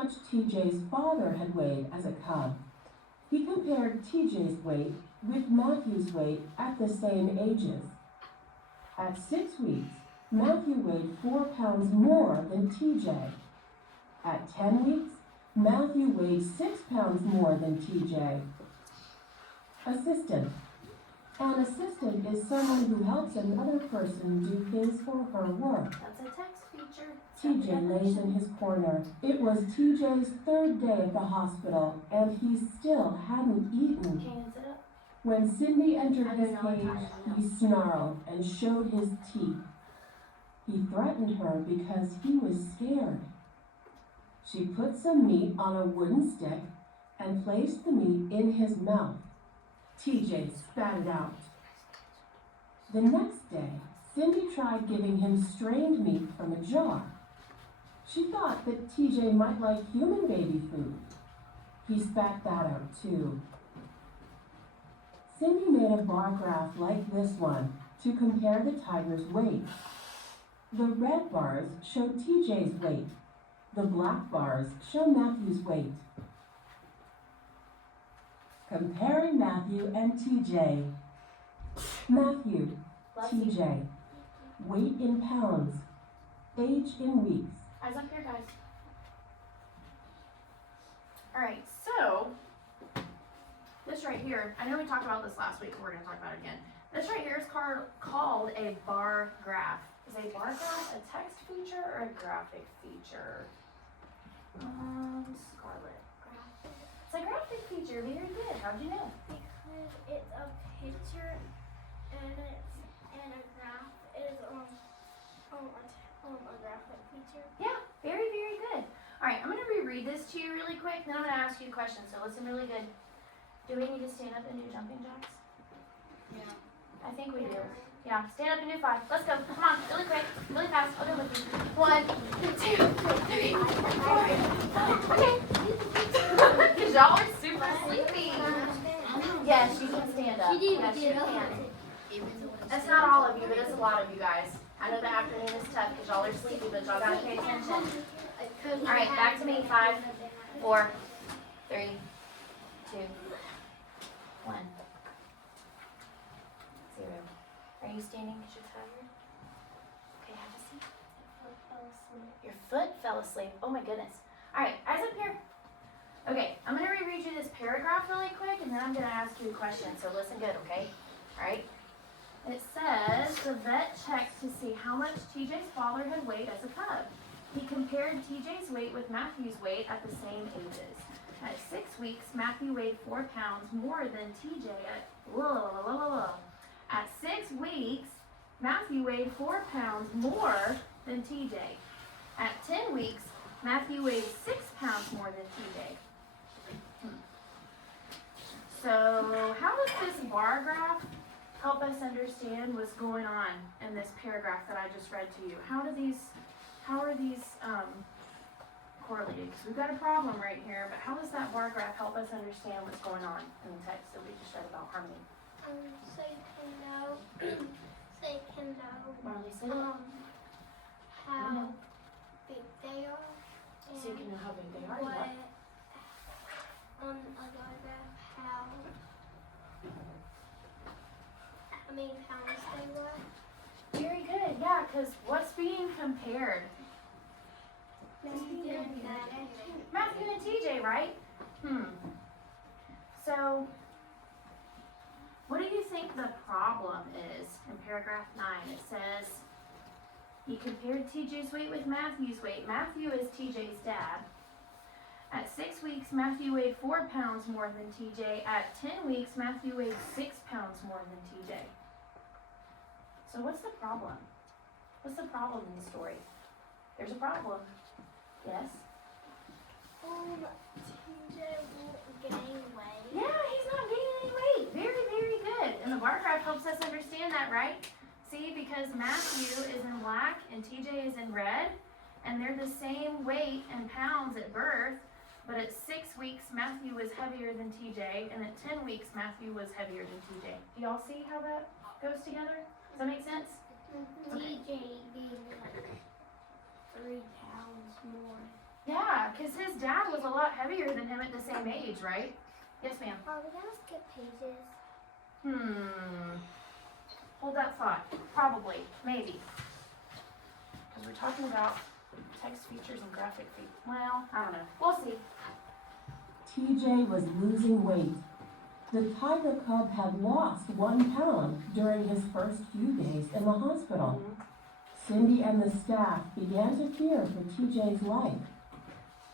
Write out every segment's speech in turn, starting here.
much TJ's father had weighed as a cub. He compared TJ's weight with Matthew's weight at the same ages. At 6 weeks, Matthew weighed 4 pounds more than TJ. At 10 weeks, Matthew weighed 6 pounds more than TJ. Assistant. An assistant is someone who helps another person do his or her work. That's a text feature. TJ lays in his corner. It was TJ's 3rd day at the hospital, and he still hadn't eaten. Okay, sit up. When Cindy entered his cage, he snarled and showed his teeth. He threatened her because he was scared. She put some meat on a wooden stick and placed the meat in his mouth. TJ spat it out. The next day, Cindy tried giving him strained meat from a jar. She thought that TJ might like human baby food. He spat that out too. Cindy made a bar graph like this one to compare the tiger's weight. The red bars show TJ's weight. The black bars show Matthew's weight. Comparing Matthew and TJ. Matthew, TJ, weight in pounds, age in weeks. Eyes up here, guys. Alright, so this right here, I know we talked about this last week, but we're going to talk about it again. This right here is called a bar graph. Is a bar graph a text feature or a graphic feature? Scarlett. It's a graphic feature. Very good. How'd you know? Because it's a picture and a graph is a graphic feature. Yeah, very, very good. Alright, I'm going to reread this to you really quick, then I'm going to ask you a question, so listen really good. Do we need to stand up and do jumping jacks? Yeah. I think we do. Yeah, stand up and do 5. Let's go. Come on, really quick, really fast. I'll go with you. 1, 2, 3, 4. Okay. Because y'all are super sleepy. Yes, you can stand up. Yes, you can. That's not all of you, but it's a lot of you guys. I know the afternoon is tough because y'all are sleepy, but y'all gotta pay attention. Alright, back to me. 5, 4, 3, 2, 1. 0. Are you standing because you're tired? Okay, have a seat. Your foot fell asleep. Oh my goodness. Alright, eyes up here. Okay, I'm going to reread you this paragraph really quick and then I'm going to ask you a question. So listen good, okay? Alright. It says, the vet checked to see how much TJ's father had weighed as a cub. He compared TJ's weight with Matthew's weight at the same ages. At 6 weeks, Matthew weighed 4 pounds more than TJ At 6 weeks, Matthew weighed 4 pounds more than TJ. At 10 weeks, Matthew weighed 6 pounds more than TJ. So, how does this bar graph help us understand what's going on in this paragraph that I just read to you? How are these correlated? Because we've got a problem right here, but how does that bar graph help us understand what's going on in the text that we just read about harmony? So you can know, Marley, say it. how big they are. So you can know how big they are. What, Yep. on a bar graph, how many pounds they were. Very good, yeah, because what's being compared? Matthew and TJ, right? So, what do you think the problem is in paragraph 9? It says, he compared TJ's weight with Matthew's weight. Matthew is TJ's dad. At 6 weeks, Matthew weighed 4 pounds more than TJ. At 10 weeks, Matthew weighed 6 pounds more than TJ. So what's the problem? What's the problem in the story? There's a problem. Yes? TJ won't gain weight. Yeah, he's not gaining any weight. Very, very good. And the bar graph helps us understand that, right? See, because Matthew is in black and TJ is in red, and they're the same weight in pounds at birth, but at 6 weeks, Matthew was heavier than TJ, and at 10 weeks, Matthew was heavier than TJ. Do y'all see how that goes together? Does that make sense? TJ being like 3 pounds more. Yeah, because his dad was a lot heavier than him at the same age, right? Yes, ma'am. Are we gonna skip pages? Hold that thought. Probably. Maybe. Because we're talking about text features and graphic features. Well, I don't know. We'll see. TJ was losing weight. The tiger cub had lost 1 pound during his first few days in the hospital. Cindy and the staff began to fear for TJ's life.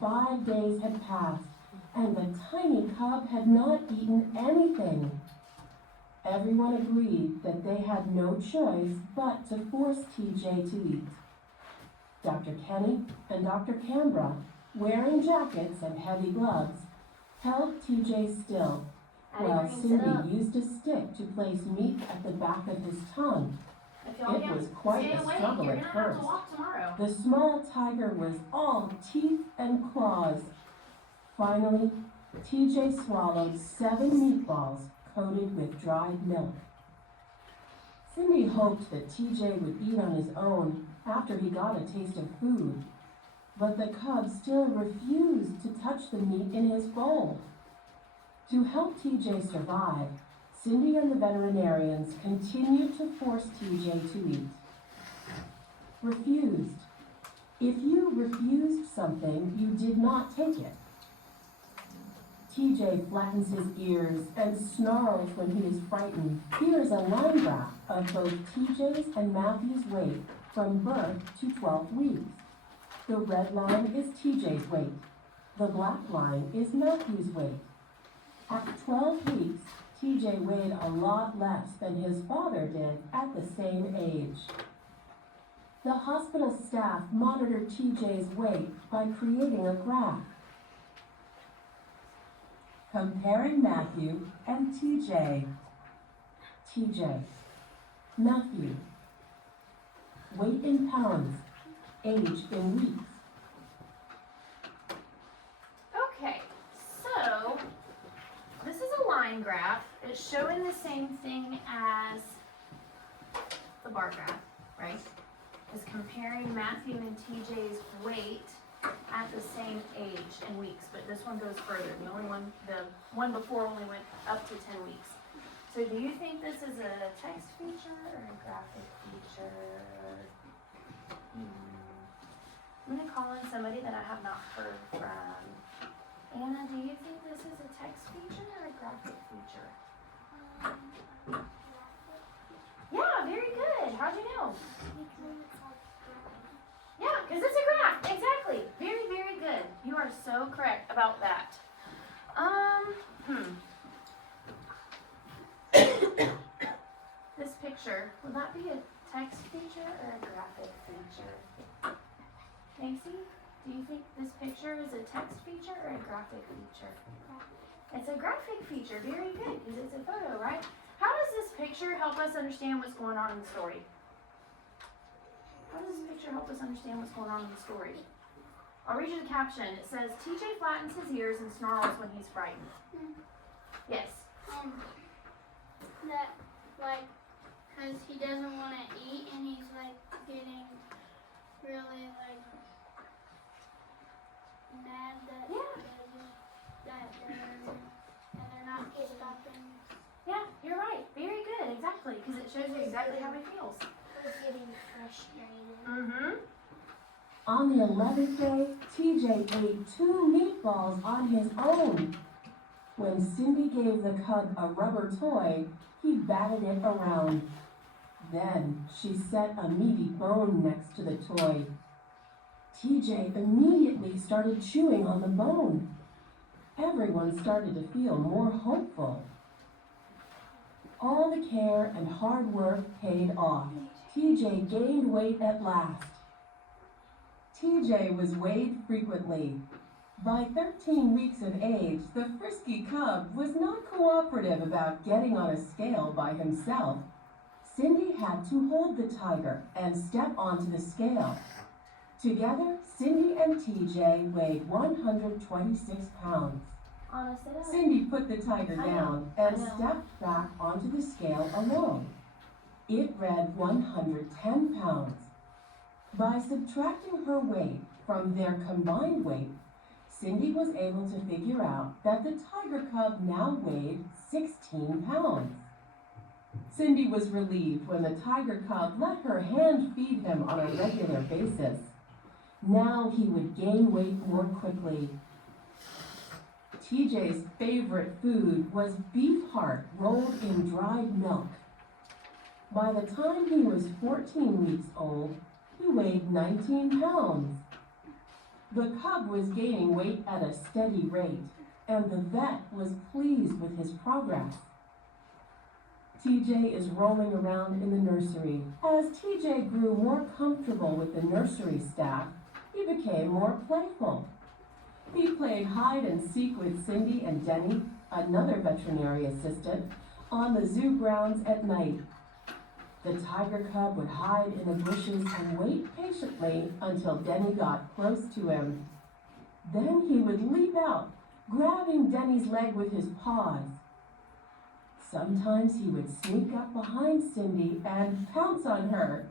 5 days had passed, and the tiny cub had not eaten anything. Everyone agreed that they had no choice but to force TJ to eat. Dr. Kenny and Dr. Canberra, wearing jackets and heavy gloves, held TJ still, while Cindy used a stick to place meat at the back of his tongue. It was quite a struggle at first. The small tiger was all teeth and claws. Finally, TJ swallowed 7 meatballs coated with dried milk. Cindy hoped that TJ would eat on his own after he got a taste of food, but the cub still refused to touch the meat in his bowl. To help TJ survive, Cindy and the veterinarians continued to force TJ to eat. Refused. If you refused something, you did not take it. TJ flattens his ears and snarls when he is frightened. Here's a line graph of both TJ's and Matthew's weight from birth to 12 weeks. The red line is TJ's weight. The black line is Matthew's weight. At 12 weeks, TJ weighed a lot less than his father did at the same age. The hospital staff monitored TJ's weight by creating a graph. Comparing Matthew and TJ. TJ. Matthew. Weight in pounds. Age in weeks. Okay, so this is a line graph. It's showing the same thing as the bar graph, right? It's comparing Matthew and TJ's weight at the same age in weeks, but this one goes further. The one before only went up to 10 weeks. So do you think this is a text feature or a graphic feature? I'm gonna call in somebody that I have not heard from. Anna, do you think this is a text feature or a graphic feature? Yeah, very good. How'd you know? Yeah, because it's a graph. Exactly. Very, very good. You are so correct about that. This picture, will that be a text feature or a graphic feature? Macy, do you think this picture is a text feature or a graphic feature? It's a graphic feature. Very good, because it's a photo, right? How does this picture help us understand what's going on in the story? How does this picture help us understand what's going on in the story? I'll read you the caption. It says, TJ flattens his ears and snarls when he's frightened. Yes. And that, like, because he doesn't want to eat and he's, like, getting really, like, mad that they're not stopping. Yeah, you're right. Very good. Exactly. Because it shows you exactly how he feels. He's getting frustrated. Mm-hmm. On the 11th day, TJ ate 2 meatballs on his own. When Cindy gave the cub a rubber toy, he batted it around. Then she set a meaty bone next to the toy. TJ immediately started chewing on the bone. Everyone started to feel more hopeful. All the care and hard work paid off. TJ gained weight at last. TJ was weighed frequently. By 13 weeks of age, the frisky cub was not cooperative about getting on a scale by himself. Cindy had to hold the tiger and step onto the scale. Together, Cindy and TJ weighed 126 pounds. Cindy put the tiger down and stepped back onto the scale alone. It read 110 pounds. By subtracting her weight From their combined weight, Cindy was able to figure out that the tiger cub now weighed 16 pounds. Cindy was relieved when the tiger cub let her hand feed him on a regular basis. Now he would gain weight more quickly. TJ's favorite food was beef heart rolled in dried milk. By the time he was 14 weeks old, he weighed 19 pounds. The cub was gaining weight at a steady rate, and the vet was pleased with his progress. TJ is rolling around in the nursery. As TJ grew more comfortable with the nursery staff, he became more playful. He played hide and seek with Cindy and Denny, another veterinary assistant, on the zoo grounds at night. The tiger cub would hide in the bushes and wait patiently until Denny got close to him. Then he would leap out, grabbing Denny's leg with his paws. Sometimes he would sneak up behind Cindy and pounce on her.